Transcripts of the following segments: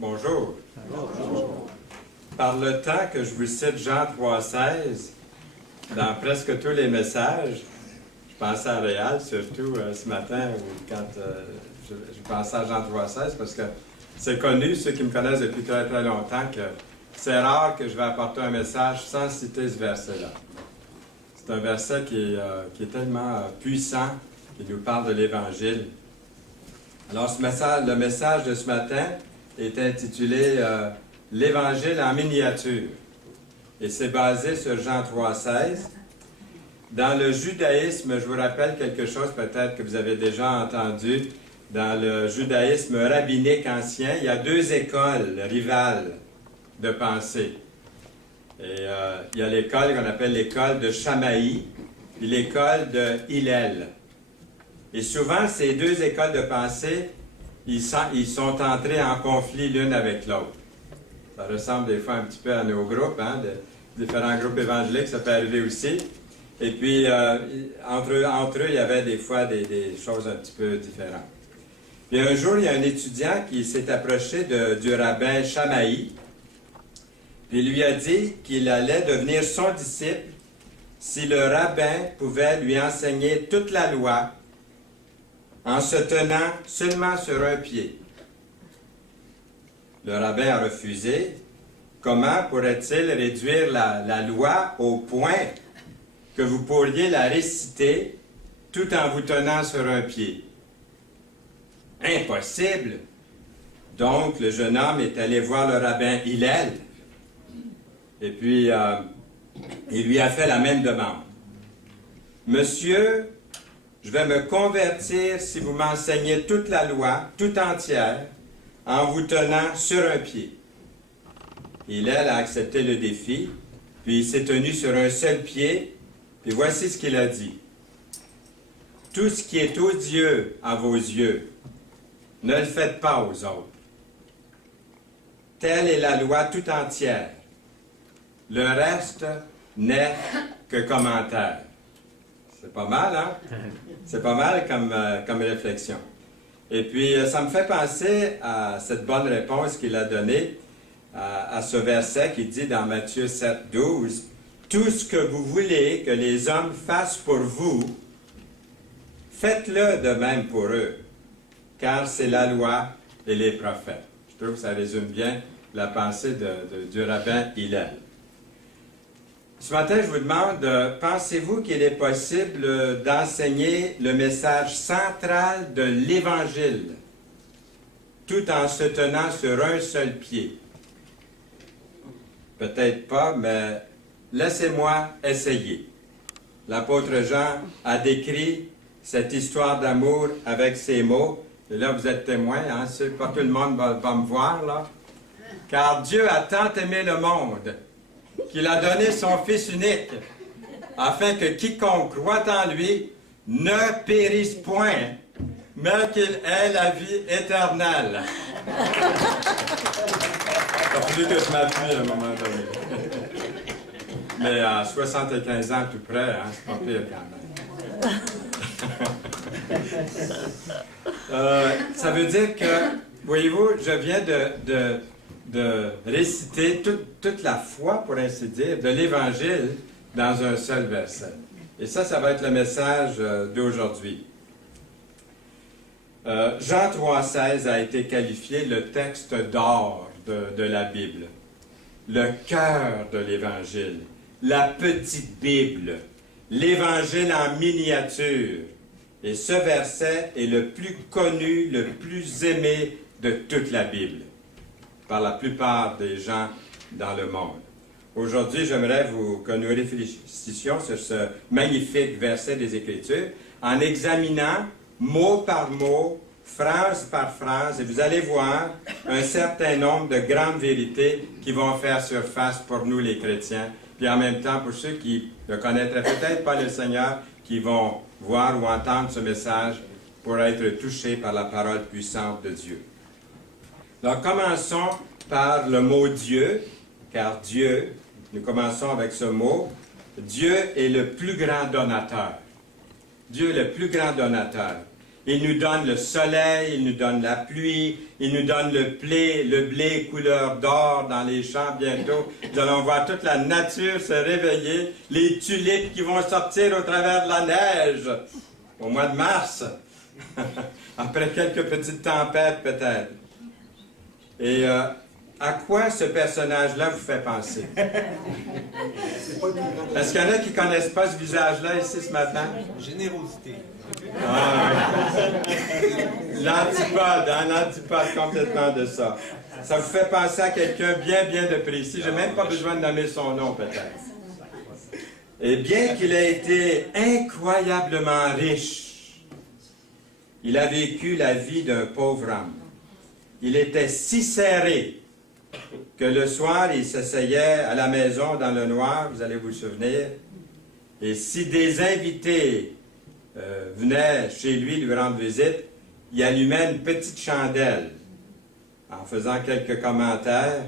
Bonjour. Bonjour. Par le temps que je vous cite Jean 3,16, dans presque tous les messages, je pensais à Réal, surtout ce matin, quand je pensais à Jean 3,16, parce que c'est connu, ceux qui me connaissent depuis très très longtemps, que c'est rare que je vais apporter un message sans citer ce verset-là. C'est un verset qui est tellement puissant, qui nous parle de l'Évangile. Alors, le message de ce matin est intitulé « L'Évangile en miniature ». Et c'est basé sur Jean 3,16. Dans le judaïsme, je vous rappelle quelque chose peut-être que vous avez déjà entendu. Dans le judaïsme rabbinique ancien, il y a deux écoles rivales de pensée. Et il y a l'école qu'on appelle l'école de Shammai et l'école de Hillel. Et souvent, ces deux écoles de pensée, ils sont entrés en conflit l'une avec l'autre. Ça ressemble des fois un petit peu à nos groupes, hein, différents groupes évangéliques, ça peut arriver aussi. Et puis, entre eux, il y avait des fois des choses un petit peu différentes. Et un jour, il y a un étudiant qui s'est approché du rabbin Shammai, puis lui a dit qu'il allait devenir son disciple si le rabbin pouvait lui enseigner toute la loi en se tenant seulement sur un pied. Le rabbin a refusé. Comment pourrait-il réduire la loi au point que vous pourriez la réciter tout en vous tenant sur un pied? Impossible! Donc, le jeune homme est allé voir le rabbin Hillel. Et puis, il lui a fait la même demande. « Monsieur, je vais me convertir si vous m'enseignez toute la loi, tout entière, en vous tenant sur un pied. » Hillel a accepté le défi, puis il s'est tenu sur un seul pied, puis voici ce qu'il a dit. « Tout ce qui est odieux à vos yeux, ne le faites pas aux autres. Telle est la loi tout entière. Le reste n'est que commentaire. » C'est pas mal, hein? C'est pas mal comme réflexion. Et puis, ça me fait penser à cette bonne réponse qu'il a donnée à ce verset qui dit dans Matthieu 7, 12, « Tout ce que vous voulez que les hommes fassent pour vous, faites-le de même pour eux, car c'est la loi et les prophètes. » Je trouve que ça résume bien la pensée du rabbin Hillel. Ce matin, je vous demande, pensez-vous qu'il est possible d'enseigner le message central de l'Évangile tout en se tenant sur un seul pied? Peut-être pas, mais laissez-moi essayer. L'apôtre Jean a décrit cette histoire d'amour avec ces mots. Et là, vous êtes témoins, hein? Pas tout le monde va me voir, là. « Car Dieu a tant aimé le monde qu'il a donné son Fils unique, afin que quiconque croit en lui ne périsse point, mais qu'il ait la vie éternelle. » Ça a fallu que je m'appuie à un moment donné. Mais à 75 ans tout près, hein, c'est pas pire quand même. Ça veut dire que, voyez-vous, je viens de réciter toute la foi, pour ainsi dire, de l'Évangile dans un seul verset. Et ça va être le message d'aujourd'hui. Jean 3,16 a été qualifié le texte d'or de la Bible, le cœur de l'Évangile, la petite Bible, l'Évangile en miniature. Et ce verset est le plus connu, le plus aimé de toute la Bible, par la plupart des gens dans le monde. Aujourd'hui, j'aimerais que nous réfléchissions sur ce magnifique verset des Écritures en examinant mot par mot, phrase par phrase, et vous allez voir un certain nombre de grandes vérités qui vont faire surface pour nous les chrétiens, puis en même temps pour ceux qui ne connaîtraient peut-être pas le Seigneur, qui vont voir ou entendre ce message pour être touchés par la parole puissante de Dieu. Alors, commençons par le mot Dieu, car Dieu, nous commençons avec ce mot, Dieu est le plus grand donateur. Dieu est le plus grand donateur. Il nous donne le soleil, il nous donne la pluie, il nous donne le blé couleur d'or dans les champs bientôt. Nous allons voir toute la nature se réveiller, les tulipes qui vont sortir au travers de la neige au mois de mars, après quelques petites tempêtes peut-être. Et à quoi ce personnage-là vous fait penser? Est-ce qu'il y en a qui ne connaissent pas ce visage-là ici ce matin? Générosité. L'antipode complètement de ça. Ça vous fait penser à quelqu'un bien de précis. Je n'ai même pas besoin de nommer son nom peut-être. Et bien qu'il ait été incroyablement riche, il a vécu la vie d'un pauvre homme. Il était si serré que le soir, il s'asseyait à la maison dans le noir, vous allez vous souvenir, et si des invités venaient chez lui rendre visite, il allumait une petite chandelle en faisant quelques commentaires,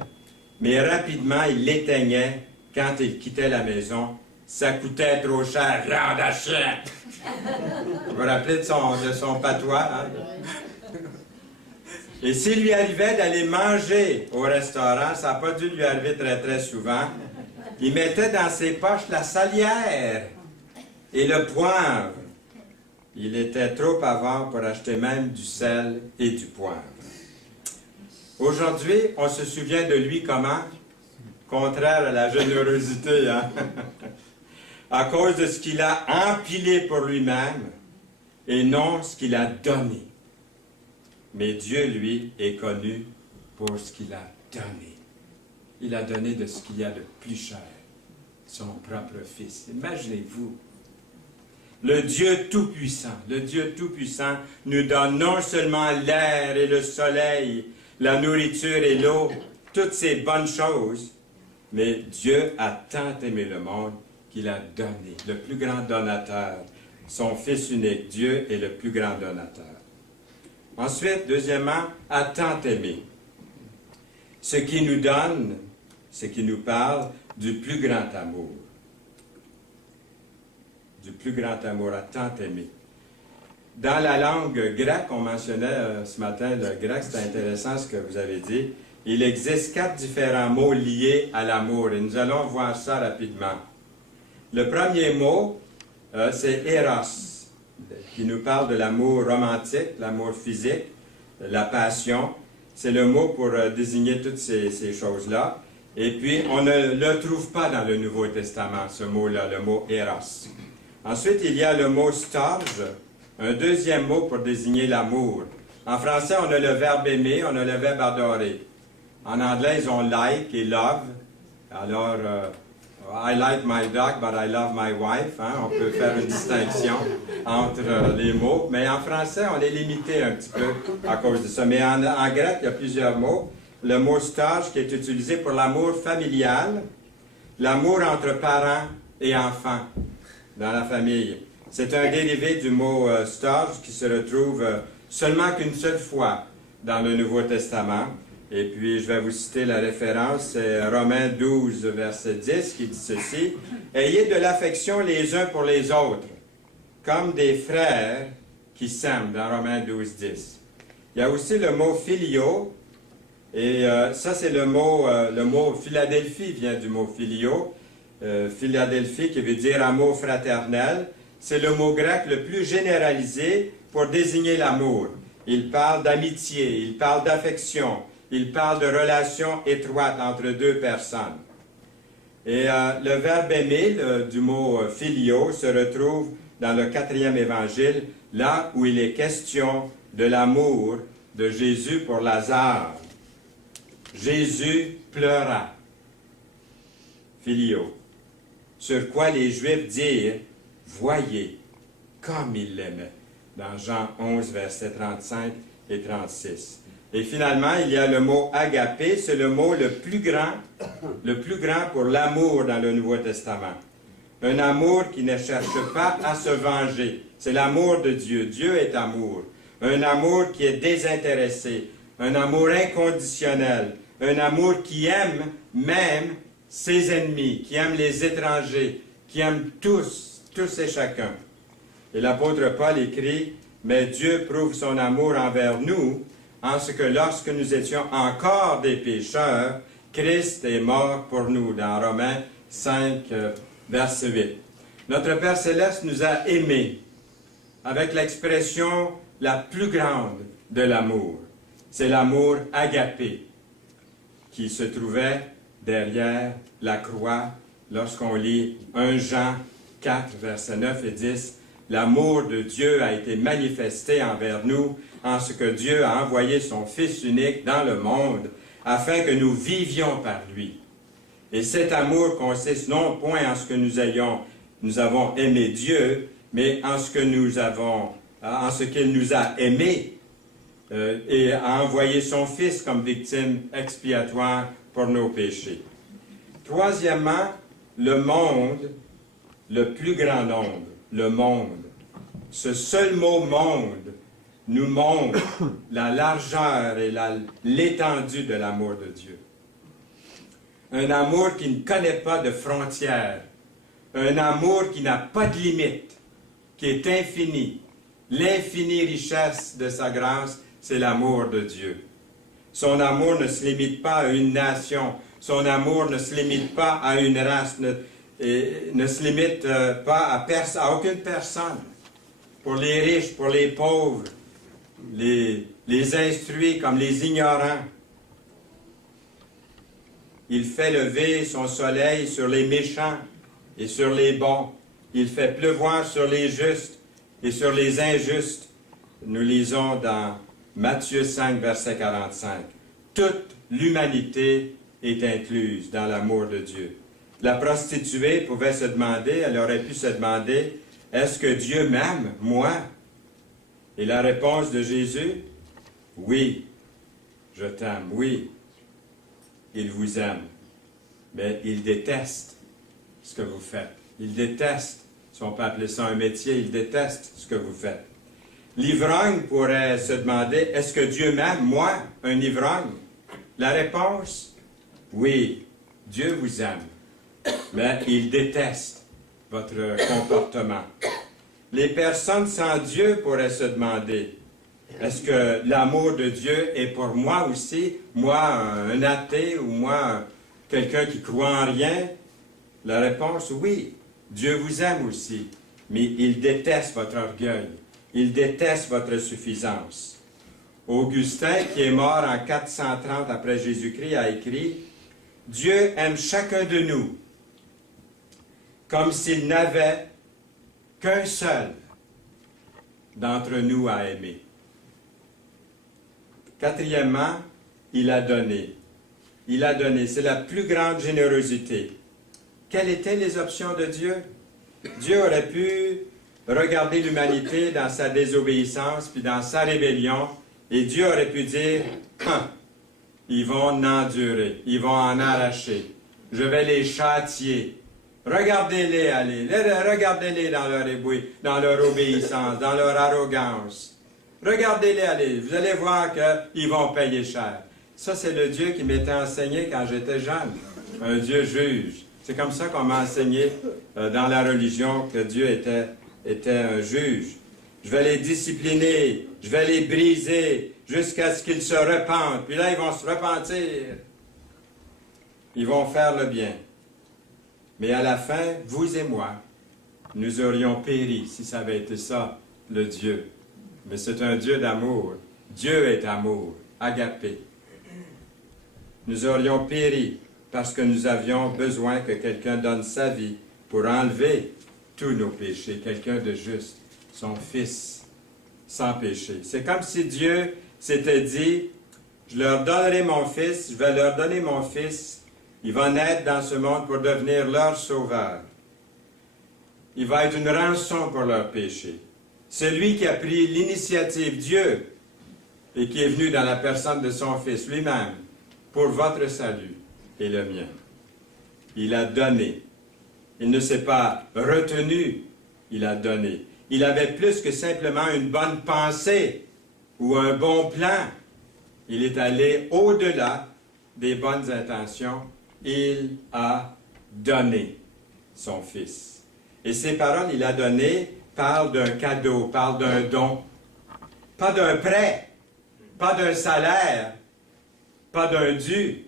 mais rapidement, il l'éteignait quand il quittait la maison. Ça coûtait trop cher, viande à chien! Vous vous rappelez de son patois, hein? Et s'il lui arrivait d'aller manger au restaurant, ça n'a pas dû lui arriver très souvent, il mettait dans ses poches la salière et le poivre. Il était trop avare pour acheter même du sel et du poivre. Aujourd'hui, on se souvient de lui comment? Contraire à la générosité, hein? À cause de ce qu'il a empilé pour lui-même et non ce qu'il a donné. Mais Dieu, lui, est connu pour ce qu'il a donné. Il a donné de ce qu'il y a de plus cher, son propre Fils. Imaginez-vous, le Dieu Tout-Puissant nous donne non seulement l'air et le soleil, la nourriture et l'eau, toutes ces bonnes choses, mais Dieu a tant aimé le monde qu'il a donné, le plus grand donateur, son Fils unique. Dieu est le plus grand donateur. Ensuite, deuxièmement, a tant aimé. Ce qui nous donne, ce qui nous parle du plus grand amour. Du plus grand amour, a tant aimé. Dans la langue grecque, on mentionnait ce matin le grec, c'est intéressant ce que vous avez dit. Il existe 4 différents mots liés à l'amour et nous allons voir ça rapidement. Le premier mot, c'est Eros, qui nous parle de l'amour romantique, l'amour physique, la passion. C'est le mot pour désigner toutes ces choses-là. Et puis, on ne le trouve pas dans le Nouveau Testament, ce mot-là, le mot Eros. Ensuite, il y a le mot storge, un deuxième mot pour désigner l'amour. En français, on a le verbe aimer, on a le verbe adorer. En anglais, ils ont like et love. Alors, I like my dog, but I love my wife. Hein? On peut faire une distinction entre les mots. Mais en français, on est limité un petit peu à cause de ça. Mais en grec, il y a plusieurs mots. Le mot storge qui est utilisé pour l'amour familial, l'amour entre parents et enfants dans la famille. C'est un dérivé du mot storge qui se retrouve seulement qu'une seule fois dans le Nouveau Testament. Et puis, je vais vous citer la référence, c'est Romains 12, verset 10, qui dit ceci. « Ayez de l'affection les uns pour les autres, comme des frères qui s'aiment » dans Romains 12, 10. Il y a aussi le mot « filio », et ça, c'est le mot « Philadelphie » vient du mot « filio ». Philadelphie, qui veut dire « amour fraternel ». C'est le mot grec le plus généralisé pour désigner l'amour. Il parle d'amitié, il parle d'affection. Il parle de relations étroites entre deux personnes. Et le verbe aimer, du mot filio, se retrouve dans le 4e évangile, là où il est question de l'amour de Jésus pour Lazare. Jésus pleura. Filio. Sur quoi les Juifs dirent, voyez comme il l'aimait. Dans Jean 11, versets 35 et 36. Et finalement, il y a le mot « agapé », c'est le mot le plus grand pour l'amour dans le Nouveau Testament. Un amour qui ne cherche pas à se venger. C'est l'amour de Dieu. Dieu est amour. Un amour qui est désintéressé. Un amour inconditionnel. Un amour qui aime même ses ennemis, qui aime les étrangers, qui aime tous et chacun. Et l'apôtre Paul écrit mais Dieu prouve son amour envers nous en ce que lorsque nous étions encore des pécheurs, Christ est mort pour nous, dans Romains 5, verset 8. Notre Père Céleste nous a aimés avec l'expression la plus grande de l'amour. C'est l'amour agapé qui se trouvait derrière la croix lorsqu'on lit 1 Jean 4, versets 9 et 10. L'amour de Dieu a été manifesté envers nous en ce que Dieu a envoyé son Fils unique dans le monde afin que nous vivions par lui. Et cet amour consiste non point en ce que nous avons aimé Dieu, mais en ce qu'il nous a aimés et a envoyé son Fils comme victime expiatoire pour nos péchés. Troisièmement, le monde, le plus grand nombre, le monde. Ce seul mot « monde » nous montre la largeur et l'étendue de l'amour de Dieu. Un amour qui ne connaît pas de frontières, un amour qui n'a pas de limite, qui est infini. L'infinie richesse de sa grâce, c'est l'amour de Dieu. Son amour ne se limite pas à une nation, son amour ne se limite pas à une race, ne se limite pas à aucune personne. Pour les riches, pour les pauvres, les instruits comme les ignorants. Il fait lever son soleil sur les méchants et sur les bons. Il fait pleuvoir sur les justes et sur les injustes. Nous lisons dans Matthieu 5, verset 45. Toute l'humanité est incluse dans l'amour de Dieu. La prostituée pouvait se demander, elle aurait pu se demander, est-ce que Dieu m'aime, moi? Et la réponse de Jésus, oui, je t'aime, oui, il vous aime, mais il déteste ce que vous faites. Il déteste, si on peut appeler ça un métier, il déteste ce que vous faites. L'ivrogne pourrait se demander, est-ce que Dieu m'aime, moi, un ivrogne? La réponse, oui, Dieu vous aime, mais il déteste votre comportement. Les personnes sans Dieu pourraient se demander, est-ce que l'amour de Dieu est pour moi aussi, moi, un athée, ou moi, quelqu'un qui croit en rien? La réponse, oui, Dieu vous aime aussi, mais il déteste votre orgueil, il déteste votre suffisance. Augustin, qui est mort en 430 après Jésus-Christ, a écrit, « Dieu aime chacun de nous comme s'il n'avait qu'un seul d'entre nous à aimer. » Quatrièmement, il a donné. Il a donné. C'est la plus grande générosité. Quelles étaient les options de Dieu? Dieu aurait pu regarder l'humanité dans sa désobéissance puis dans sa rébellion, et Dieu aurait pu dire, ils vont en endurer, ils vont en arracher. Je vais les châtier. Regardez-les aller, regardez-les dans leur obéissance, dans leur arrogance. Regardez-les aller, vous allez voir qu'ils vont payer cher. Ça, c'est le Dieu qui m'était enseigné quand j'étais jeune, un Dieu juge. C'est comme ça qu'on m'a enseigné dans la religion que Dieu était un juge. Je vais les discipliner, je vais les briser jusqu'à ce qu'ils se repentent. Puis là, ils vont se repentir. Ils vont faire le bien. Mais à la fin, vous et moi, nous aurions péri si ça avait été ça, le Dieu. Mais c'est un Dieu d'amour. Dieu est amour, agapé. Nous aurions péri parce que nous avions besoin que quelqu'un donne sa vie pour enlever tous nos péchés, quelqu'un de juste, son Fils, sans péché. C'est comme si Dieu s'était dit, je leur donnerai mon Fils, je vais leur donner mon Fils, il va naître dans ce monde pour devenir leur sauveur. Il va être une rançon pour leurs péchés. C'est lui qui a pris l'initiative, Dieu, et qui est venu dans la personne de son Fils lui-même, pour votre salut et le mien. Il a donné. Il ne s'est pas retenu, il a donné. Il avait plus que simplement une bonne pensée ou un bon plan. Il est allé au-delà des bonnes intentions. Il a donné son Fils. Et ces paroles, il a donné, parlent d'un cadeau, parlent d'un don. pas d'un prêt, pas d'un salaire, pas d'un dû.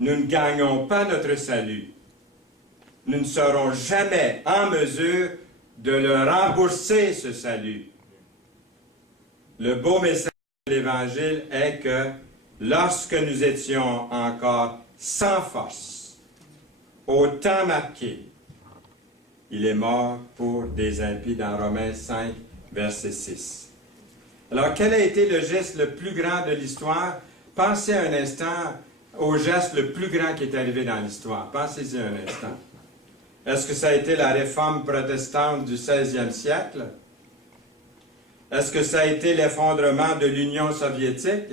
Nous ne gagnons pas notre salut. Nous ne serons jamais en mesure de le rembourser, ce salut. Le beau message de l'Évangile est que lorsque nous étions encore sans force, au temps marqué, il est mort pour des impies dans Romains 5, verset 6. Alors, quel a été le geste le plus grand de l'histoire? Pensez un instant au geste le plus grand qui est arrivé dans l'histoire. Pensez-y un instant. Est-ce que ça a été la réforme protestante du 16e siècle? Est-ce que ça a été l'effondrement de l'Union soviétique,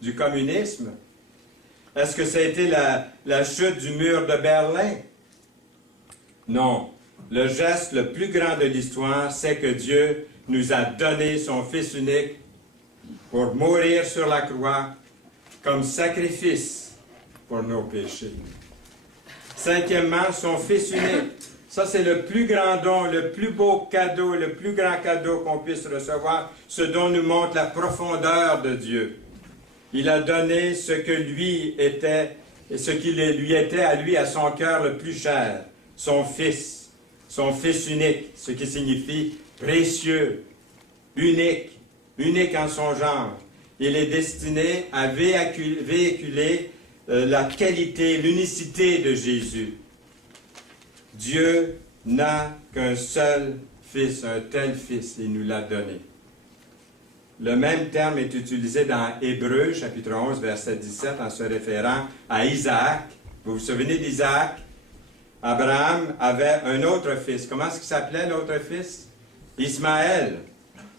du communisme? Est-ce que ça a été la chute du mur de Berlin? Non. Le geste le plus grand de l'histoire, c'est que Dieu nous a donné son Fils unique pour mourir sur la croix comme sacrifice pour nos péchés. Cinquièmement, son Fils unique. Ça, c'est le plus grand don, le plus beau cadeau, le plus grand cadeau qu'on puisse recevoir, ce dont nous montre la profondeur de Dieu. Il a donné ce que lui était, et ce qui lui était à lui, à son cœur le plus cher, son Fils unique, ce qui signifie précieux, unique en son genre. Il est destiné à véhiculer la qualité, l'unicité de Jésus. Dieu n'a qu'un seul Fils, un tel Fils, il nous l'a donné. Le même terme est utilisé dans Hébreux, chapitre 11, verset 17, en se référant à Isaac. Vous vous souvenez d'Isaac? Abraham avait un autre fils. Comment est-ce qu'il s'appelait l'autre fils? Ismaël.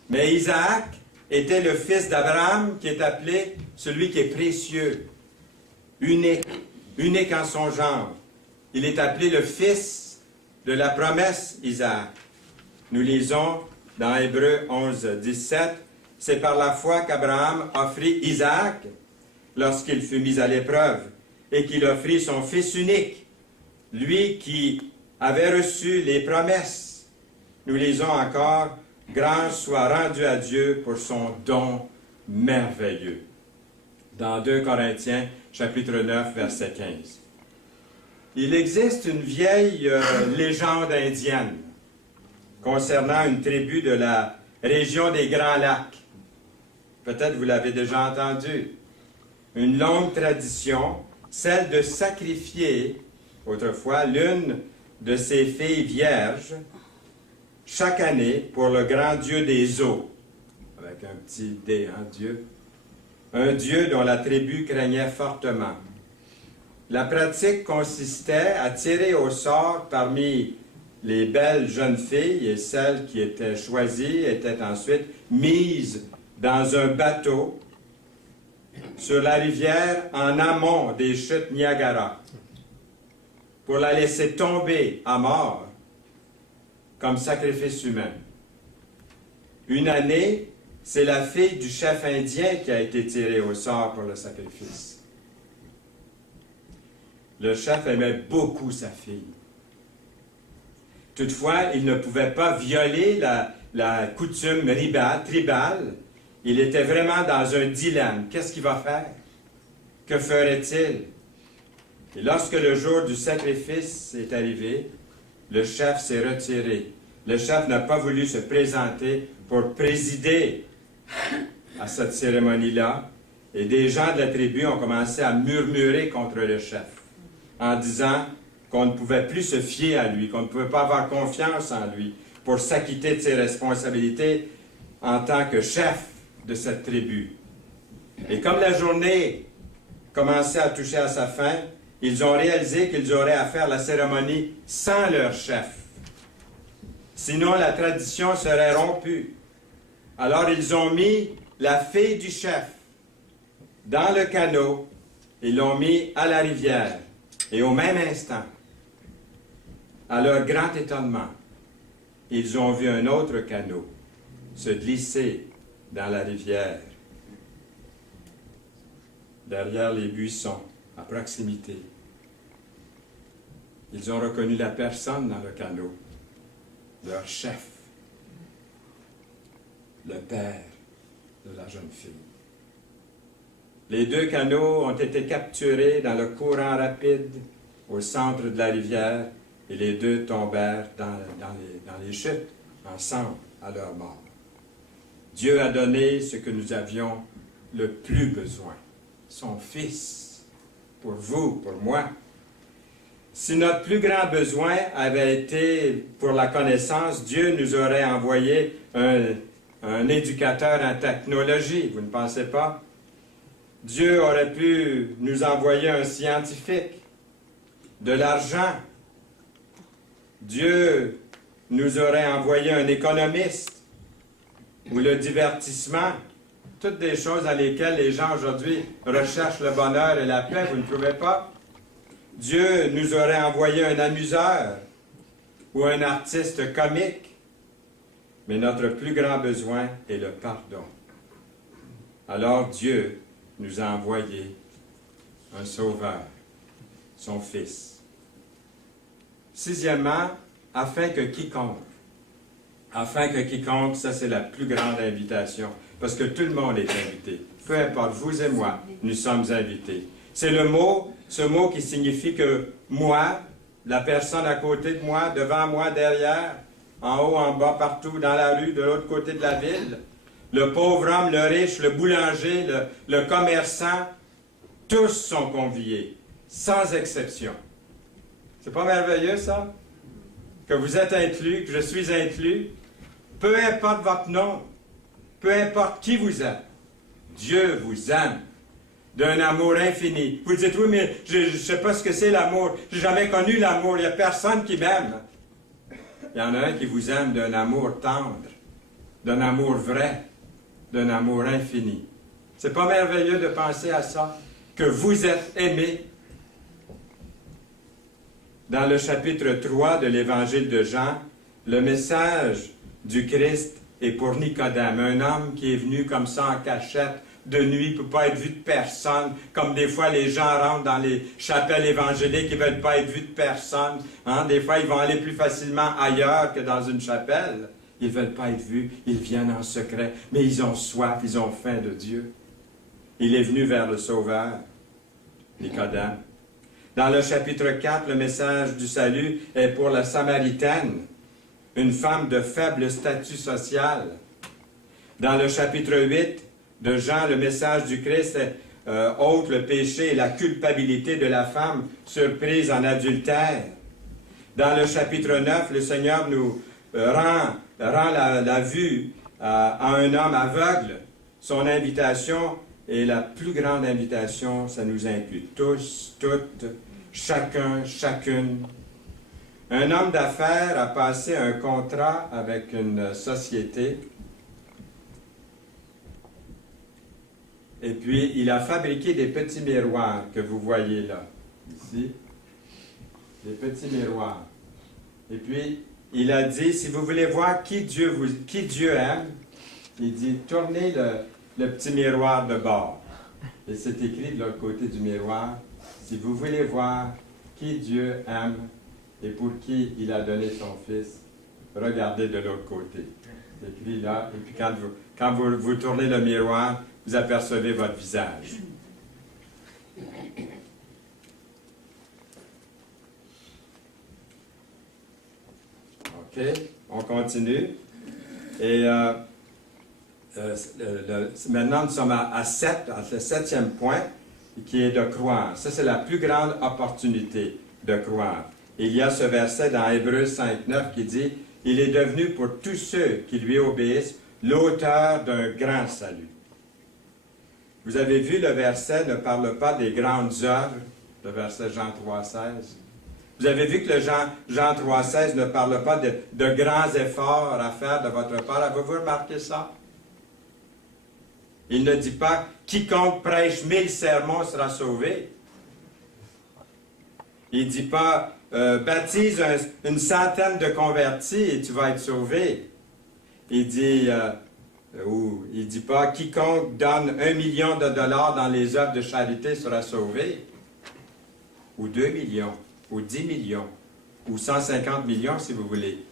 Mais Isaac était le fils d'Abraham qui est appelé celui qui est précieux, unique en son genre. Il est appelé le fils de la promesse Isaac. Nous lisons dans Hébreux 11, 17, « C'est par la foi qu'Abraham offrit Isaac lorsqu'il fut mis à l'épreuve, et qu'il offrit son fils unique, lui qui avait reçu les promesses. » Nous lisons encore, « Grâce soit rendue à Dieu pour son don merveilleux. » Dans 2 Corinthiens, chapitre 9, verset 15. Il existe une vieille légende indienne concernant une tribu de la région des Grands Lacs. Peut-être vous l'avez déjà entendu. Une longue tradition, celle de sacrifier, autrefois, l'une de ses filles vierges chaque année pour le grand Dieu des eaux, avec un petit D, hein, Dieu. Un Dieu dont la tribu craignait fortement. La pratique consistait à tirer au sort parmi les belles jeunes filles, et celles qui étaient choisies étaient ensuite mises dans un bateau sur la rivière en amont des chutes Niagara pour la laisser tomber à mort comme sacrifice humain. Une année, c'est la fille du chef indien qui a été tirée au sort pour le sacrifice. Le chef aimait beaucoup sa fille. Toutefois, il ne pouvait pas violer la coutume tribale. Il était vraiment dans un dilemme. Qu'est-ce qu'il va faire? Que ferait-il? Et lorsque le jour du sacrifice est arrivé, le chef s'est retiré. Le chef n'a pas voulu se présenter pour présider à cette cérémonie-là. Et des gens de la tribu ont commencé à murmurer contre le chef, en disant qu'on ne pouvait plus se fier à lui, qu'on ne pouvait pas avoir confiance en lui pour s'acquitter de ses responsabilités en tant que chef de cette tribu. Et comme la journée commençait à toucher à sa fin, ils ont réalisé qu'ils auraient à faire la cérémonie sans leur chef. Sinon, la tradition serait rompue. Alors, ils ont mis la fille du chef dans le canot et l'ont mis à la rivière. Et au même instant, à leur grand étonnement, ils ont vu un autre canot se glisser dans la rivière, derrière les buissons, à proximité. Ils ont reconnu la personne dans le canot, leur chef, le Père, de la jeune fille. Les 2 canots ont été capturés dans le courant rapide au centre de la rivière et les 2 tombèrent dans les chutes ensemble à leur mort. Dieu a donné ce que nous avions le plus besoin, son Fils, pour vous, pour moi. Si notre plus grand besoin avait été pour la connaissance, Dieu nous aurait envoyé un éducateur en technologie, vous ne pensez pas? Dieu aurait pu nous envoyer un scientifique, de l'argent. Dieu nous aurait envoyé un économiste ou le divertissement. Toutes des choses dans lesquelles les gens aujourd'hui recherchent le bonheur et la paix, vous ne trouvez pas? Dieu nous aurait envoyé un amuseur ou un artiste comique. Mais notre plus grand besoin est le pardon. Alors Dieu nous a envoyé un sauveur, son Fils. 6e, afin que quiconque, ça c'est la plus grande invitation, parce que tout le monde est invité. Peu importe, vous et moi, nous sommes invités. C'est ce mot qui signifie que moi, la personne à côté de moi, devant moi, derrière, en haut, en bas, partout, dans la rue, de l'autre côté de la ville, le pauvre homme, le riche, le boulanger, le commerçant, tous sont conviés, sans exception. C'est pas merveilleux, ça? Que vous êtes inclus, que je suis inclus. Peu importe votre nom, peu importe qui vous êtes, Dieu vous aime d'un amour infini. Vous dites, oui, mais je ne sais pas ce que c'est l'amour. Je n'ai jamais connu l'amour. Il n'y a personne qui m'aime. Il y en a un qui vous aime d'un amour tendre, d'un amour vrai, d'un amour infini. C'est pas merveilleux de penser à ça, que vous êtes aimés. Dans le chapitre 3 de l'Évangile de Jean, le message du Christ est pour Nicodème, un homme qui est venu comme ça en cachette, de nuit, il ne peut pas être vu de personne, comme des fois les gens rentrent dans les chapelles évangéliques, ils ne veulent pas être vus de personne. Hein? Des fois, ils vont aller plus facilement ailleurs que dans une chapelle. Ils ne veulent pas être vus, ils viennent en secret, mais ils ont soif, ils ont faim de Dieu. Il est venu vers le Sauveur, Nicodème. Dans le chapitre 4, le message du salut est pour la Samaritaine, une femme de faible statut social. Dans le chapitre 8 de Jean, le message du Christ ôte le péché et la culpabilité de la femme surprise en adultère. Dans le chapitre 9, le Seigneur nous rend la vue à un homme aveugle. Son invitation est la plus grande invitation, ça nous inclut tous, toutes, chacun, chacune. Un homme d'affaires a passé un contrat avec une société et puis il a fabriqué des petits miroirs que vous voyez là, ici, des petits miroirs. Et puis il a dit, si vous voulez voir qui Dieu aime, il dit, tournez le petit miroir de bord. Et c'est écrit de l'autre côté du miroir, si vous voulez voir qui Dieu aime et pour qui il a donné son Fils, regardez de l'autre côté. C'est écrit là, et puis quand vous tournez le miroir, vous apercevez votre visage. OK, on continue. Et maintenant, nous sommes à le 7e point, qui est de croire. Ça, c'est la plus grande opportunité de croire. Et il y a ce verset dans Hébreux 5.9 qui dit « Il est devenu pour tous ceux qui lui obéissent l'auteur d'un grand salut. » Vous avez vu, le verset ne parle pas des grandes œuvres, le verset Jean 3.16. Vous avez vu que le Jean 3.16 ne parle pas de grands efforts à faire de votre part. Avez-vous remarqué ça? Il ne dit pas « Quiconque prêche 1000 sermons sera sauvé ». Il ne dit pas « Baptise une centaine de convertis et tu vas être sauvé ». Il dit pas « Quiconque donne 1 million de dollars dans les œuvres de charité sera sauvé ». Ou 2 millions, ou 10 millions, ou 150 millions si vous voulez,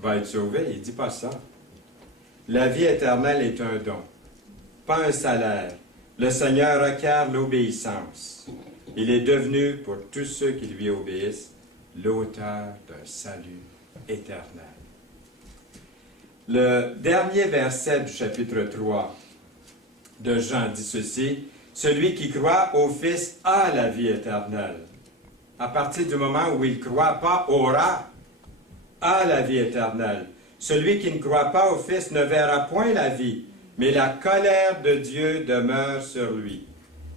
va être sauvé. Il ne dit pas ça. La vie éternelle est un don. pas un salaire. Le Seigneur requiert l'obéissance. Il est devenu, pour tous ceux qui lui obéissent, l'auteur d'un salut éternel. Le dernier verset du chapitre 3 de Jean dit ceci: « Celui qui croit au Fils a la vie éternelle. » À partir du moment où il ne croit pas, aura, a la vie éternelle. Celui qui ne croit pas au Fils ne verra point la vie, mais la colère de Dieu demeure sur lui.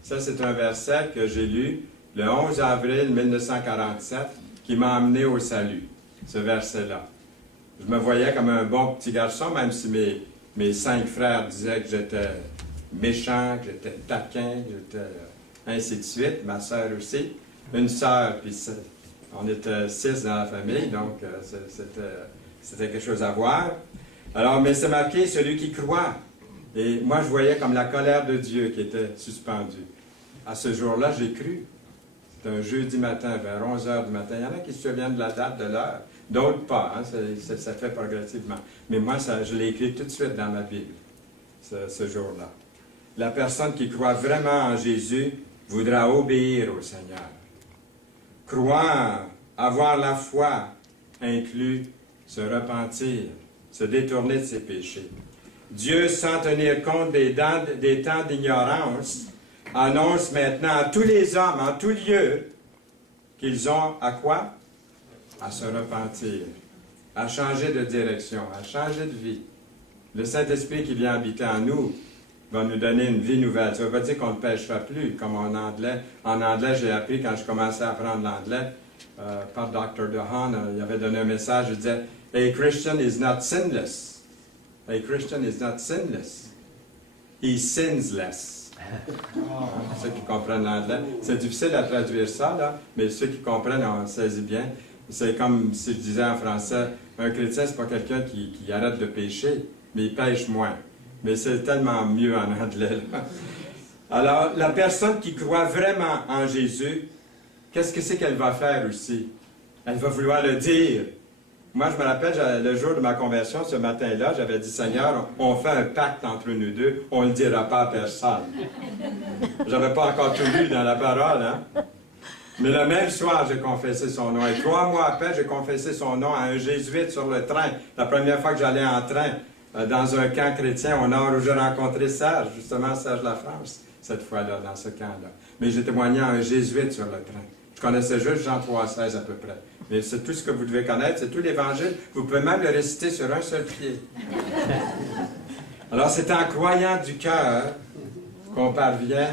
Ça, c'est un verset que j'ai lu le 11 avril 1947, qui m'a amené au salut, ce verset-là. Je me voyais comme un bon petit garçon, même si mes 5 frères disaient que j'étais méchant, que j'étais taquin, que j'étais ainsi de suite, ma sœur aussi. Une sœur, puis on était 6 dans la famille, donc c'était quelque chose à voir. Alors, mais c'est marqué, celui qui croit. Et moi, je voyais comme la colère de Dieu qui était suspendue. À ce jour-là, j'ai cru. C'était un jeudi matin, vers 11 h du matin. Il y en a qui se souviennent de la date, de l'heure. D'autres pas, hein? Ça fait progressivement. Mais moi, je l'ai écrit tout de suite dans ma Bible, ce jour-là. La personne qui croit vraiment en Jésus voudra obéir au Seigneur. Croire, avoir la foi, inclut se repentir, se détourner de ses péchés. Dieu, sans tenir compte des temps d'ignorance, annonce maintenant à tous les hommes, en tout lieu, qu'ils ont à quoi? À se repentir, à changer de direction, à changer de vie. Le Saint-Esprit qui vient habiter en nous va nous donner une vie nouvelle. Ça ne veut pas dire qu'on ne pêchera plus, comme en anglais. En anglais, j'ai appris quand je commençais à apprendre l'anglais, par Dr. DeHaan, il avait donné un message, il disait « A Christian is not sinless. A Christian is not sinless. He sins less. » Ceux qui comprennent l'anglais. C'est difficile à traduire ça, là, mais ceux qui comprennent, on saisit bien. C'est comme si je disais en français, un chrétien, c'est pas quelqu'un qui arrête de pécher, mais il pêche moins. Mais c'est tellement mieux en anglais, là. Alors, la personne qui croit vraiment en Jésus, qu'est-ce que c'est qu'elle va faire aussi? Elle va vouloir le dire. Moi, je me rappelle, le jour de ma conversion, ce matin-là, j'avais dit, Seigneur, on fait un pacte entre nous deux, on ne le dira pas à personne. J'avais pas encore tout lu dans la parole, hein? Mais le même soir, j'ai confessé son nom. Et 3 mois après, j'ai confessé son nom à un jésuite sur le train. La première fois que j'allais en train, dans un camp chrétien au nord où j'ai rencontré Serge, justement Serge Lafrance, cette fois-là, dans ce camp-là. Mais j'ai témoigné à un jésuite sur le train. Je connaissais juste Jean 3,16 à peu près. Mais c'est tout ce que vous devez connaître, c'est tout l'Évangile. Vous pouvez même le réciter sur un seul pied. Alors, c'est en croyant du cœur qu'on parvient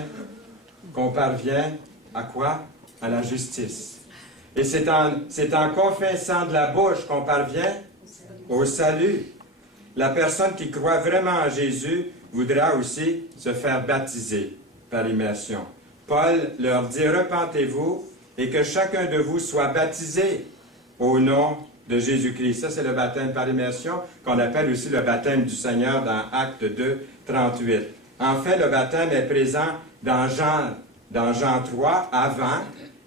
à quoi? À la justice. Et c'est en confessant de la bouche qu'on parvient au salut. La personne qui croit vraiment en Jésus voudra aussi se faire baptiser par immersion. Paul leur dit, repentez-vous et que chacun de vous soit baptisé au nom de Jésus-Christ. Ça, c'est le baptême par immersion, qu'on appelle aussi le baptême du Seigneur dans Actes 2, 38. En fait, le baptême est présent dans Jean 3, avant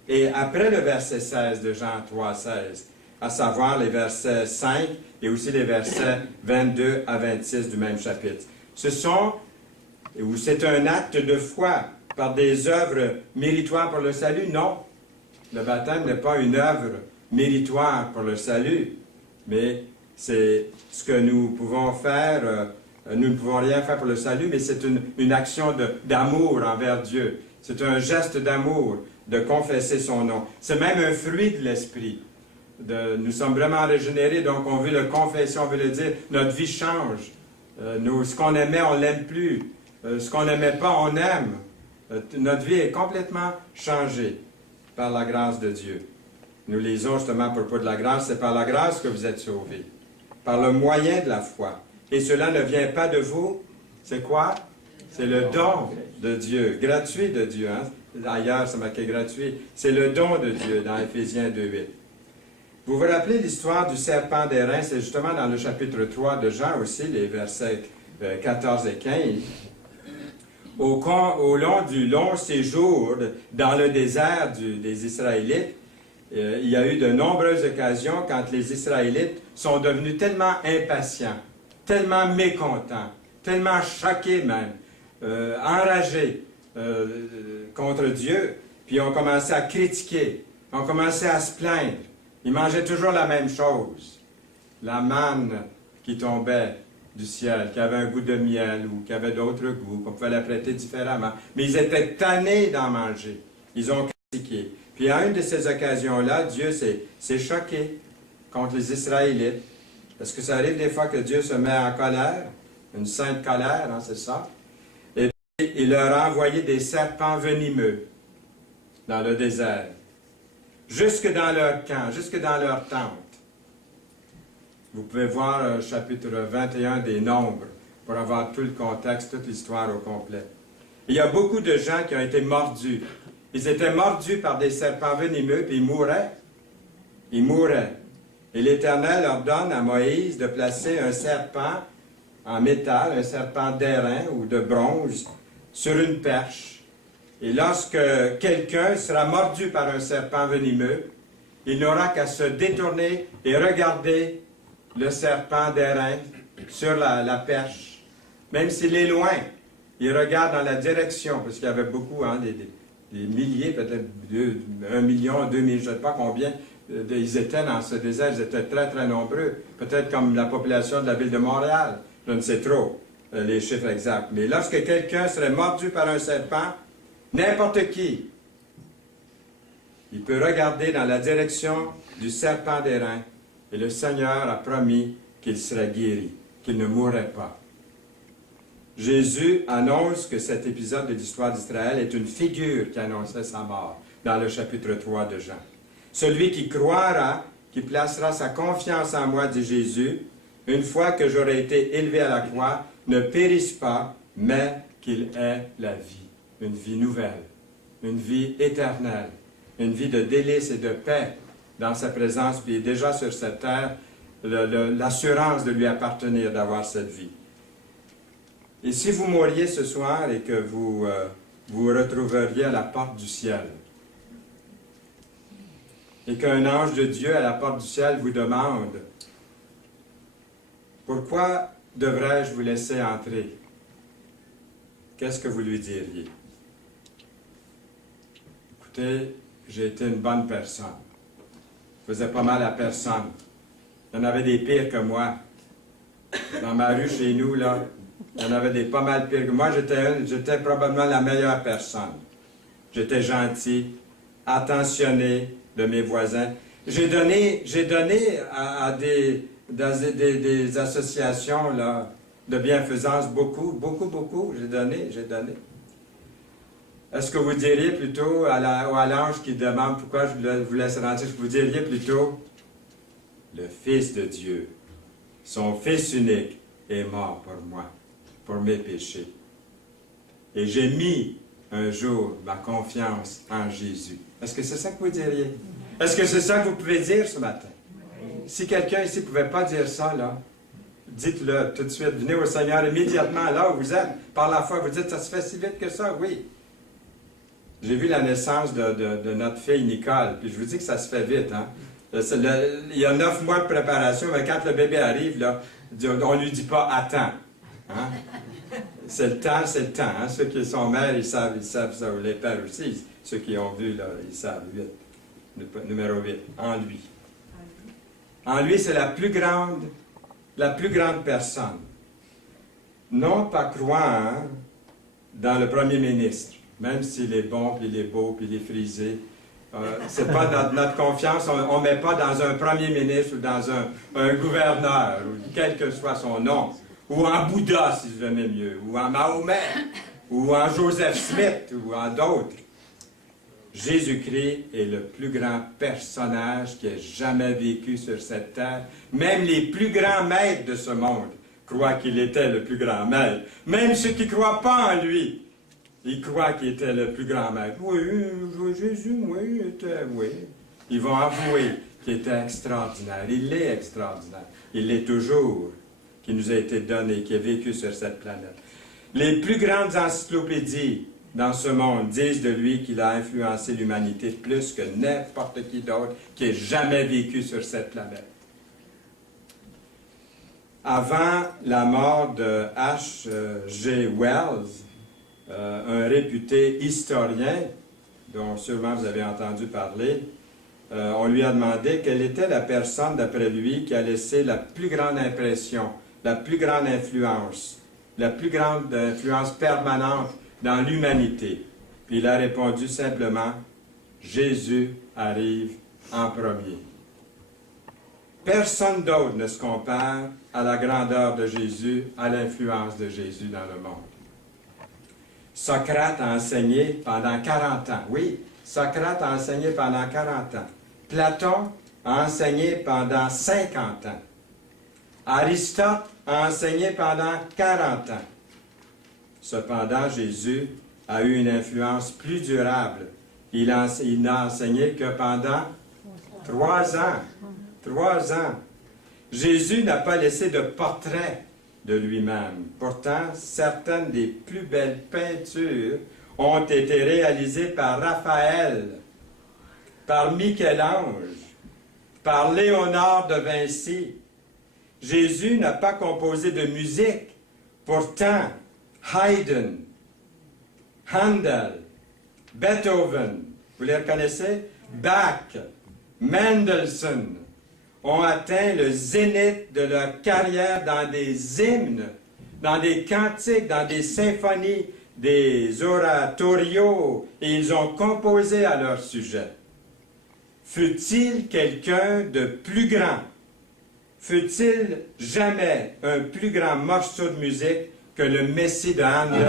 et après le verset 16 de Jean 3, 16, à savoir les versets 5 et aussi les versets 22 à 26 du même chapitre. C'est un acte de foi par des œuvres méritoires pour le salut? Non. Le baptême n'est pas une œuvre méritoire pour le salut, mais c'est ce que nous pouvons faire. Nous ne pouvons rien faire pour le salut, mais c'est une action d'amour envers Dieu. C'est un geste d'amour de confesser son nom. C'est même un fruit de l'Esprit. Nous sommes vraiment régénérés, donc on veut le confesser, on veut le dire. Notre vie change. Ce qu'on aimait, on ne l'aime plus. Ce qu'on n'aimait pas, on aime. Notre vie est complètement changée par la grâce de Dieu. Nous lisons justement à propos de la grâce, c'est par la grâce que vous êtes sauvés, par le moyen de la foi. Et cela ne vient pas de vous. C'est quoi? C'est le don de Dieu, gratuit de Dieu. Hein? D'ailleurs, c'est marqué gratuit. C'est le don de Dieu dans Éphésiens 2:8. Vous vous rappelez l'histoire du serpent d'airain? C'est justement dans le chapitre 3 de Jean aussi, les versets 14 et 15. Au long du long séjour dans le désert des Israélites, il y a eu de nombreuses occasions quand les Israélites sont devenus tellement impatients, tellement mécontents, tellement choqués même, enragés contre Dieu, puis ils ont commencé à critiquer, ils ont commencé à se plaindre. Ils mangeaient toujours la même chose, la manne qui tombait du ciel, qui avait un goût de miel ou qui avait d'autres goûts, qu'on pouvait la prêter différemment. Mais ils étaient tannés d'en manger. Ils ont critiqué. Puis à une de ces occasions-là, Dieu s'est choqué contre les Israélites. Parce que ça arrive des fois que Dieu se met en colère, une sainte colère, hein, c'est ça. Et puis il leur a envoyé des serpents venimeux dans le désert, jusque dans leur camp, jusque dans leur tente. Vous pouvez voir chapitre 21 des Nombres pour avoir tout le contexte, toute l'histoire au complet. Il y a beaucoup de gens qui ont été mordus. Ils étaient mordus par des serpents venimeux, puis ils mouraient. Ils mouraient. Et l'Éternel ordonne à Moïse de placer un serpent en métal, un serpent d'airain ou de bronze, sur une perche. Et lorsque quelqu'un sera mordu par un serpent venimeux, il n'aura qu'à se détourner et regarder le serpent d'airain sur la perche. Même s'il est loin, il regarde dans la direction, parce qu'il y avait beaucoup, hein, des milliers, peut-être 1 million, 2 millions, je ne sais pas combien, ils étaient dans ce désert, ils étaient très, très nombreux. Peut-être comme la population de la ville de Montréal. Je ne sais trop les chiffres exacts. Mais lorsque quelqu'un serait mordu par un serpent, n'importe qui, il peut regarder dans la direction du serpent d'airain. Et le Seigneur a promis qu'il serait guéri, qu'il ne mourrait pas. Jésus annonce que cet épisode de l'histoire d'Israël est une figure qui annonçait sa mort, dans le chapitre 3 de Jean. Celui qui croira, qui placera sa confiance en moi, dit Jésus, une fois que j'aurai été élevé à la croix, ne périsse pas, mais qu'il ait la vie, une vie nouvelle, une vie éternelle, une vie de délices et de paix dans sa présence, puis déjà sur cette terre, l'assurance de lui appartenir, d'avoir cette vie. Et si vous mouriez ce soir et que vous vous retrouveriez à la porte du ciel, et qu'un ange de Dieu à la porte du ciel vous demande « Pourquoi devrais-je vous laisser entrer ?» Qu'est-ce que vous lui diriez? Écoutez, j'ai été une bonne personne. Je faisais pas mal à personne. Il y en avait des pires que moi. Dans ma rue, chez nous, là, il y en avait des pas mal pires que moi. J'étais probablement la meilleure personne. J'étais gentil, attentionné de mes voisins. J'ai donné à des associations là, de bienfaisance beaucoup. J'ai donné. Est-ce que vous diriez plutôt à l'ange qui demande pourquoi je vous laisse rentrer, vous diriez plutôt le Fils de Dieu, son Fils unique, est mort pour moi, pour mes péchés. Et j'ai mis un jour ma confiance en Jésus. Est-ce que c'est ça que vous diriez? Est-ce que c'est ça que vous pouvez dire ce matin? Si quelqu'un ici ne pouvait pas dire ça, là, dites-le tout de suite. Venez au Seigneur immédiatement là où vous êtes. Par la foi, vous dites, ça se fait si vite que ça? Oui. J'ai vu la naissance de notre fille Nicole, puis je vous dis que ça se fait vite. Hein? Il y a 9 mois de préparation, mais quand le bébé arrive, là, on ne lui dit pas « attends hein? ». C'est le temps. Hein? Ceux qui sont mères, ils savent ça. Les pères aussi, ceux qui ont vu, là, ils savent. 8. Numéro 8, en lui. En lui, c'est la plus grande personne. Non pas croire dans le premier ministre, même s'il est bon, puis il est beau, puis il est frisé. C'est pas notre confiance, on ne met pas dans un premier ministre ou dans un gouverneur, ou quel que soit son nom, ou en Bouddha, si vous aimez mieux, ou en Mahomet, ou en Joseph Smith, ou en d'autres. Jésus-Christ est le plus grand personnage qui ait jamais vécu sur cette terre. Même les plus grands maîtres de ce monde croient qu'il était le plus grand maître. Même ceux qui ne croient pas en lui, ils croient qu'il était le plus grand maître. Oui, Jésus, oui, il était, oui. Ils vont avouer qu'il était extraordinaire. Il est extraordinaire. Il l'est toujours, qui nous a été donné, qui a vécu sur cette planète. Les plus grandes encyclopédies dans ce monde disent de lui qu'il a influencé l'humanité plus que n'importe qui d'autre qui ait jamais vécu sur cette planète. Avant la mort de H.G. Wells, un réputé historien, dont sûrement vous avez entendu parler, on lui a demandé quelle était la personne, d'après lui, qui a laissé la plus grande impression, la plus grande influence permanente dans l'humanité. Puis il a répondu simplement, Jésus arrive en premier. Personne d'autre ne se compare à la grandeur de Jésus, à l'influence de Jésus dans le monde. Socrate a enseigné pendant 40 ans. Oui, Socrate a enseigné pendant 40 ans. Platon a enseigné pendant 50 ans. Aristote a enseigné pendant 40 ans. Cependant, Jésus a eu une influence plus durable. Il n'a enseigné que pendant 3 ans. 3 ans. Jésus n'a pas laissé de portrait de lui-même. Pourtant, certaines des plus belles peintures ont été réalisées par Raphaël, par Michel-Ange, par Léonard de Vinci. Jésus n'a pas composé de musique. Pourtant, Haydn, Handel, Beethoven, vous les reconnaissez? Bach, Mendelssohn ont atteint le zénith de leur carrière dans des hymnes, dans des cantiques, dans des symphonies, des oratorios, et ils ont composé à leur sujet. Fut-il quelqu'un de plus grand? Fut-il jamais un plus grand morceau de musique que le Messie de Handel?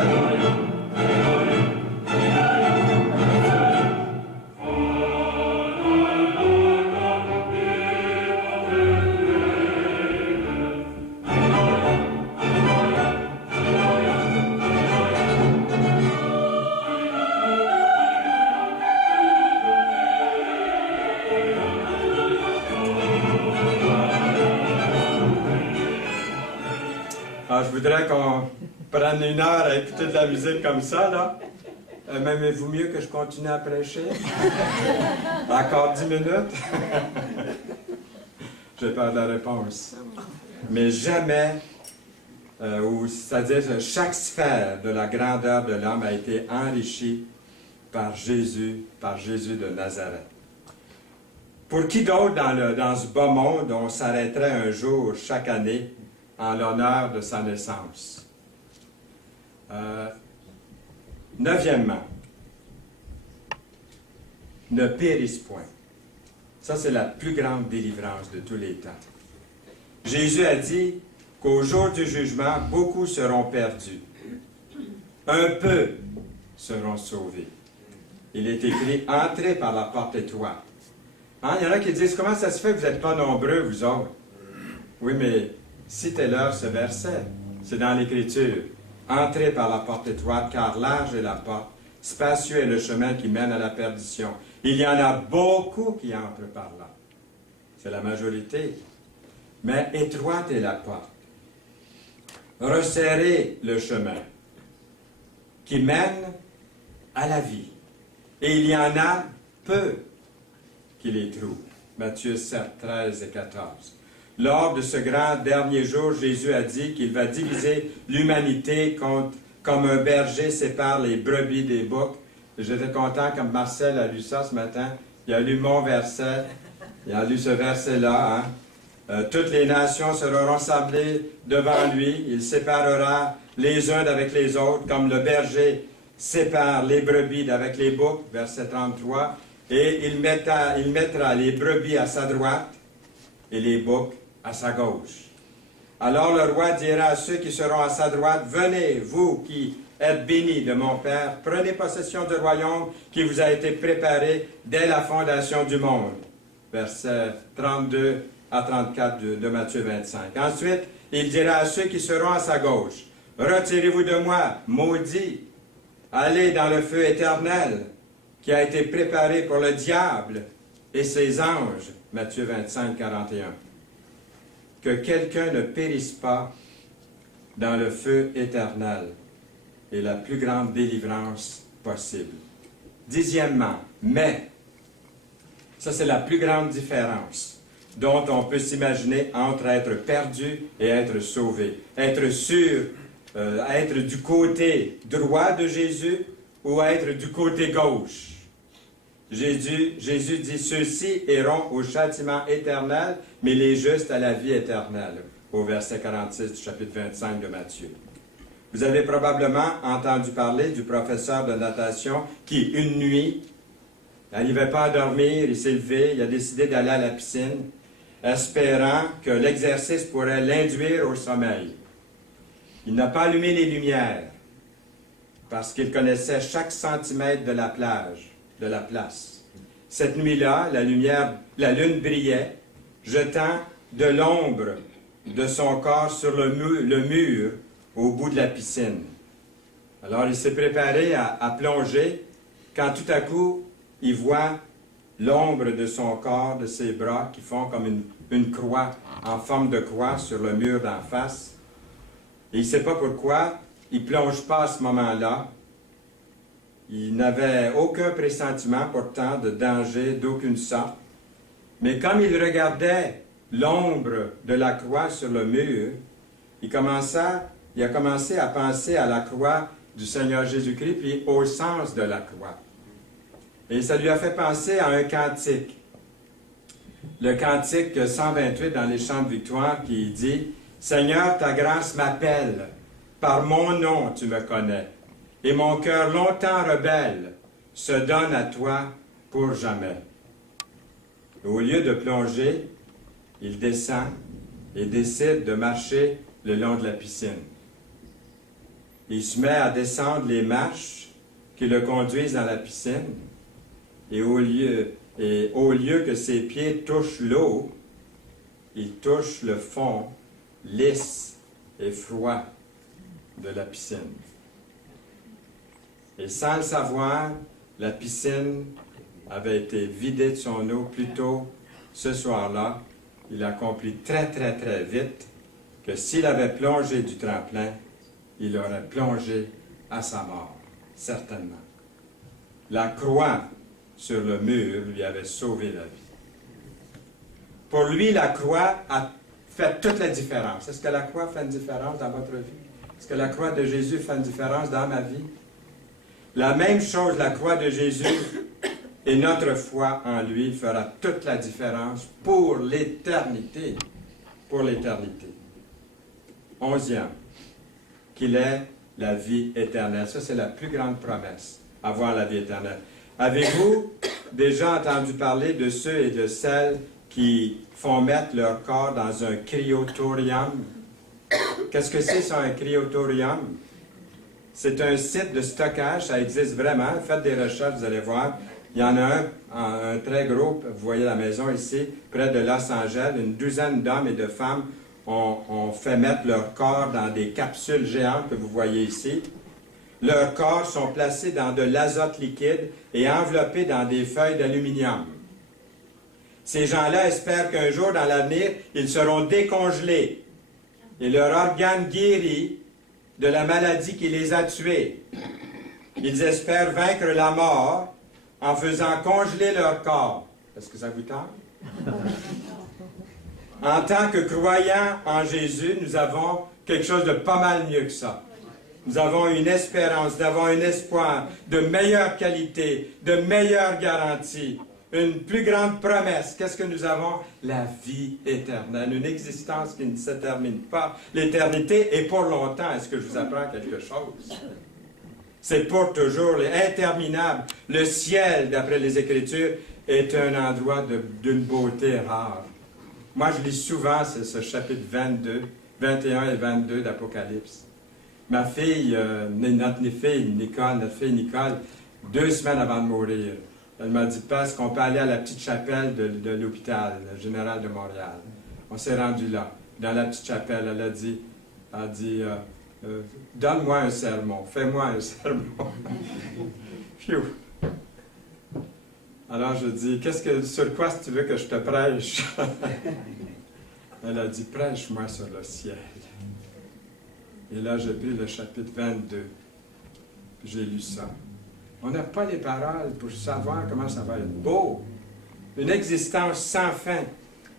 Je voudrais qu'on prenne 1 heure à écouter de la musique comme ça, là. M'aimez-vous mieux que je continue à prêcher? Encore 10 minutes? J'ai peur de la réponse. Mais jamais, c'est-à-dire chaque sphère de la grandeur de l'homme a été enrichie par Jésus de Nazareth. Pour qui d'autre dans ce bas monde, on s'arrêterait un jour, chaque année, en l'honneur de sa naissance? 9e, ne périsse point. Ça, c'est la plus grande délivrance de tous les temps. Jésus a dit qu'au jour du jugement, beaucoup seront perdus. Un peu seront sauvés. Il est écrit, entrez par la porte étroite. Hein? Il y en a qui disent, comment ça se fait que vous n'êtes pas nombreux, vous autres? Oui, mais citez-leur ce verset. C'est dans l'Écriture. Entrez par la porte étroite, car large est la porte, spacieux est le chemin qui mène à la perdition. Il y en a beaucoup qui entrent par là. C'est la majorité. Mais étroite est la porte. Resserrez le chemin qui mène à la vie. Et il y en a peu qui les trouvent. Matthieu 7, 13 et 14. Lors de ce grand dernier jour, Jésus a dit qu'il va diviser l'humanité comme un berger sépare les brebis des boucs. J'étais content comme Marcel a lu ça ce matin. Il a lu mon verset. Il a lu ce verset-là. Hein? Toutes les nations seront rassemblées devant lui. Il séparera les uns d'avec les autres, comme le berger sépare les brebis d'avec les boucs. Verset 33. Et il mettra les brebis à sa droite et les boucs à sa gauche. Alors le roi dira à ceux qui seront à sa droite, « Venez, vous qui êtes bénis de mon Père, prenez possession du royaume qui vous a été préparé dès la fondation du monde. » Versets 32 à 34 de Matthieu 25. Ensuite, il dira à ceux qui seront à sa gauche, « Retirez-vous de moi, maudits, allez dans le feu éternel qui a été préparé pour le diable et ses anges. » Matthieu 25, 41. Que quelqu'un ne périsse pas dans le feu éternel est la plus grande délivrance possible. 10e, mais, ça c'est la plus grande différence dont on peut s'imaginer entre être perdu et être sauvé. Être sûr être du côté droit de Jésus ou être du côté gauche. Jésus dit, ceux-ci iront au châtiment éternel, mais les justes à la vie éternelle, au verset 46 du chapitre 25 de Matthieu. Vous avez probablement entendu parler du professeur de natation qui, une nuit, n'arrivait pas à dormir, il s'est levé, il a décidé d'aller à la piscine, espérant que l'exercice pourrait l'induire au sommeil. Il n'a pas allumé les lumières, parce qu'il connaissait chaque centimètre de la plage, de la place. Cette nuit-là, la lune brillait, jetant de l'ombre de son corps sur le mur au bout de la piscine. Alors il s'est préparé à plonger, quand tout à coup, il voit l'ombre de son corps, de ses bras, qui font comme une croix, en forme de croix, sur le mur d'en face. Et il ne sait pas pourquoi, il ne plonge pas à ce moment-là. Il n'avait aucun pressentiment, pourtant, de danger d'aucune sorte. Mais comme il regardait l'ombre de la croix sur le mur, il a commencé à penser à la croix du Seigneur Jésus-Christ, puis au sens de la croix. Et ça lui a fait penser à un cantique. Le cantique 128 dans les chants de victoire qui dit « Seigneur, ta grâce m'appelle, par mon nom tu me connais, et mon cœur longtemps rebelle se donne à toi pour jamais. » Au lieu de plonger, il descend et décide de marcher le long de la piscine. Il se met à descendre les marches qui le conduisent dans la piscine, et au lieu que ses pieds touchent l'eau, il touche le fond lisse et froid de la piscine. Et sans le savoir, la piscine avait été vidée de son eau plus tôt ce soir-là. Il a compris très, très, très vite que s'il avait plongé du tremplin, il aurait plongé à sa mort, certainement. La croix sur le mur lui avait sauvé la vie. Pour lui, la croix a fait toute la différence. Est-ce que la croix fait une différence dans votre vie? Est-ce que la croix de Jésus fait une différence dans ma vie? La même chose, la croix de Jésus et notre foi en lui fera toute la différence pour l'éternité. Pour l'éternité. 11e, qu'il ait la vie éternelle. Ça, c'est la plus grande promesse, avoir la vie éternelle. Avez-vous déjà entendu parler de ceux et de celles qui font mettre leur corps dans un cryotorium? Qu'est-ce que c'est, ça, un cryotorium? C'est un site de stockage, ça existe vraiment. Faites des recherches, vous allez voir. Il y en a un très gros, vous voyez la maison ici, près de Los Angeles. Une douzaine d'hommes et de femmes ont fait mettre leur corps dans des capsules géantes que vous voyez ici. Leurs corps sont placés dans de l'azote liquide et enveloppés dans des feuilles d'aluminium. Ces gens-là espèrent qu'un jour dans l'avenir, ils seront décongelés et leurs organes guéris de la maladie qui les a tués. Ils espèrent vaincre la mort en faisant congeler leur corps. Est-ce que ça vous tente? En tant que croyants en Jésus, nous avons quelque chose de pas mal mieux que ça. Nous avons une espérance, nous avons un espoir de meilleure qualité, de meilleure garantie, une plus grande promesse. Qu'est-ce que nous avons? La vie éternelle, une existence qui ne se termine pas. L'éternité est pour longtemps. Est-ce que je vous apprends quelque chose? C'est pour toujours, interminable. Le ciel, d'après les Écritures, est un endroit d'une beauté rare. Moi, je lis souvent ce chapitre 21 et 22 d'Apocalypse. Ma fille, notre fille Nicole, 2 semaines avant de mourir, elle m'a dit, Père, est-ce qu'on peut aller à la petite chapelle de l'hôpital général de Montréal? On s'est rendu là. Dans la petite chapelle, elle a dit donne-moi un sermon, fais-moi un sermon. Phew. Alors je dis, sur quoi tu veux que je te prêche? Elle a dit, prêche-moi sur le ciel. Et là, j'ai pris le chapitre 22. J'ai lu ça. On n'a pas les paroles pour savoir comment ça va être beau. Une existence sans fin.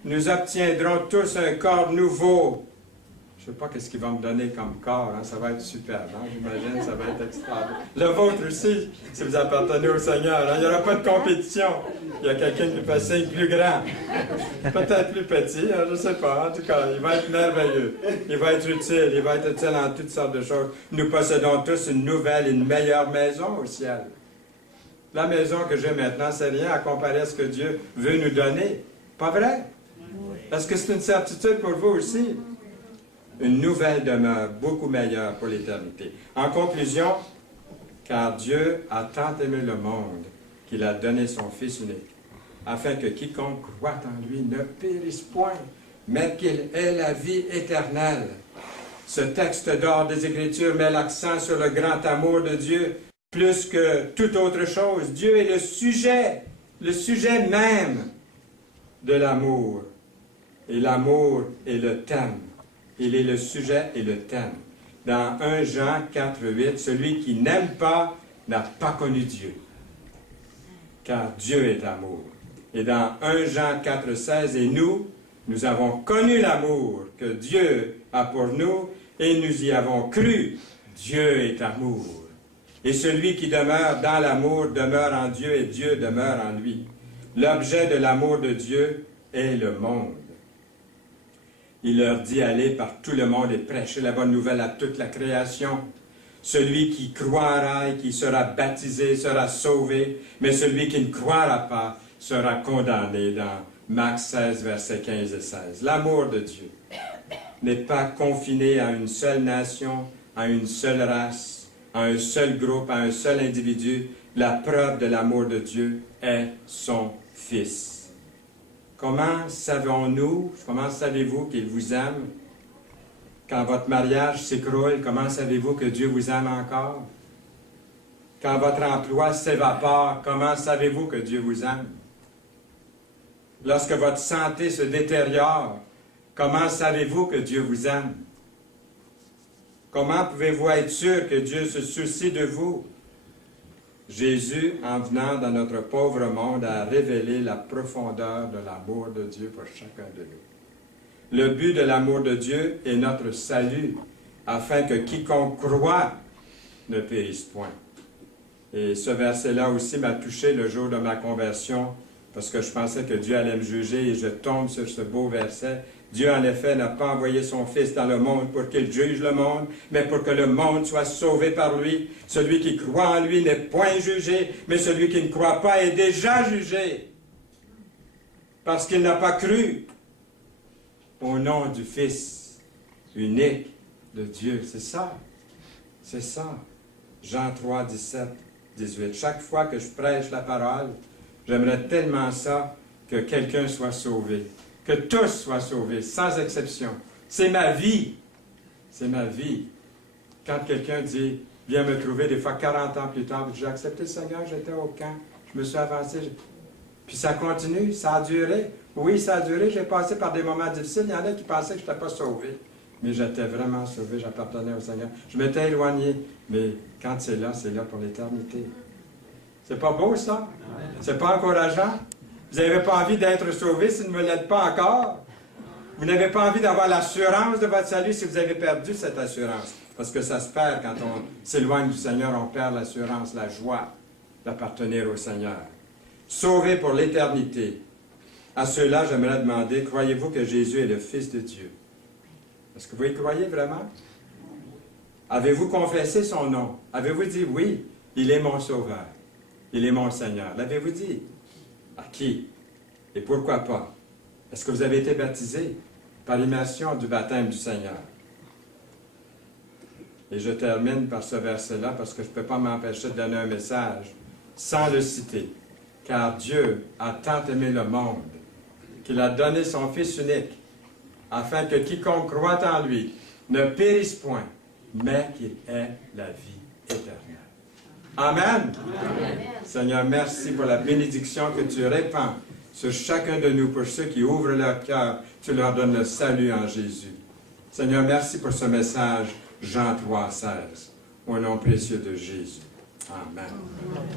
Nous obtiendrons tous un corps nouveau. Je ne sais pas qu'est-ce qu'il va me donner comme corps, hein? Ça va être superbe, hein? J'imagine, ça va être extraordinaire. Le vôtre aussi, si vous appartenez au Seigneur, hein? Il n'y aura pas de compétition. Il y a quelqu'un qui peut signe plus grand, peut-être plus petit, hein? Je ne sais pas. En tout cas, il va être merveilleux, il va être utile en toutes sortes de choses. Nous possédons tous une nouvelle, une meilleure maison au ciel. La maison que j'ai maintenant, c'est rien à comparer à ce que Dieu veut nous donner. Pas vrai? Est-ce que c'est une certitude pour vous aussi? Une nouvelle demeure beaucoup meilleure pour l'éternité. En conclusion, car Dieu a tant aimé le monde qu'il a donné son Fils unique, afin que quiconque croit en lui ne périsse point, mais qu'il ait la vie éternelle. Ce texte d'or des Écritures met l'accent sur le grand amour de Dieu, plus que toute autre chose. Dieu est le sujet même de l'amour. Et l'amour est le thème. Il est le sujet et le thème. Dans 1 Jean 4,8, celui qui n'aime pas n'a pas connu Dieu, car Dieu est amour. Et dans 1 Jean 4,16, et nous avons connu l'amour que Dieu a pour nous, et nous y avons cru. Dieu est amour. Et celui qui demeure dans l'amour demeure en Dieu, et Dieu demeure en lui. L'objet de l'amour de Dieu est le monde. Il leur dit, allez par tout le monde et prêchez la bonne nouvelle à toute la création. Celui qui croira et qui sera baptisé sera sauvé, mais celui qui ne croira pas sera condamné, dans Marc 16, versets 15 et 16. L'amour de Dieu n'est pas confiné à une seule nation, à une seule race, à un seul groupe, à un seul individu. La preuve de l'amour de Dieu est son Fils. Comment savez-vous qu'il vous aime? Quand votre mariage s'écroule, comment savez-vous que Dieu vous aime encore? Quand votre emploi s'évapore, comment savez-vous que Dieu vous aime? Lorsque votre santé se détériore, comment savez-vous que Dieu vous aime? Comment pouvez-vous être sûr que Dieu se soucie de vous? Jésus, en venant dans notre pauvre monde, a révélé la profondeur de l'amour de Dieu pour chacun de nous. Le but de l'amour de Dieu est notre salut, afin que quiconque croit ne périsse point. Et ce verset-là aussi m'a touché le jour de ma conversion, parce que je pensais que Dieu allait me juger, et je tombe sur ce beau verset. Dieu, en effet, n'a pas envoyé son Fils dans le monde pour qu'il juge le monde, mais pour que le monde soit sauvé par lui. Celui qui croit en lui n'est point jugé, mais celui qui ne croit pas est déjà jugé, parce qu'il n'a pas cru au nom du Fils unique de Dieu. C'est ça. C'est ça. Jean 3, 17, 18. Chaque fois que je prêche la parole, j'aimerais tellement ça que quelqu'un soit sauvé. Que tous soient sauvés, sans exception. C'est ma vie. C'est ma vie. Quand quelqu'un dit, viens me trouver, des fois 40 ans plus tard, j'ai accepté le Seigneur, j'étais au camp, je me suis avancé. Puis ça continue, ça a duré. Oui, ça a duré, j'ai passé par des moments difficiles. Il y en a qui pensaient que je n'étais pas sauvé. Mais j'étais vraiment sauvé, j'appartenais au Seigneur. Je m'étais éloigné, mais quand c'est là pour l'éternité. C'est pas beau, ça? C'est pas encourageant? Vous n'avez pas envie d'être sauvé si vous ne me l'êtes pas encore? Vous n'avez pas envie d'avoir l'assurance de votre salut si vous avez perdu cette assurance? Parce que ça se perd quand on s'éloigne du Seigneur, on perd l'assurance, la joie d'appartenir au Seigneur. Sauvé pour l'éternité. À ceux-là, j'aimerais demander, croyez-vous que Jésus est le Fils de Dieu? Est-ce que vous y croyez vraiment? Avez-vous confessé son nom? Avez-vous dit, oui, il est mon Sauveur, il est mon Seigneur? L'avez-vous dit? À qui? Et pourquoi pas? Est-ce que vous avez été baptisé par l'immersion du baptême du Seigneur? Et je termine par ce verset-là parce que je ne peux pas m'empêcher de donner un message sans le citer. Car Dieu a tant aimé le monde qu'il a donné son Fils unique afin que quiconque croit en lui ne périsse point, mais qu'il ait la vie éternelle. Amen. Amen. Seigneur, merci pour la bénédiction que tu répands sur chacun de nous. Pour ceux qui ouvrent leur cœur, tu leur donnes le salut en Jésus. Seigneur, merci pour ce message, Jean 3, 16. Au nom précieux de Jésus. Amen. Amen.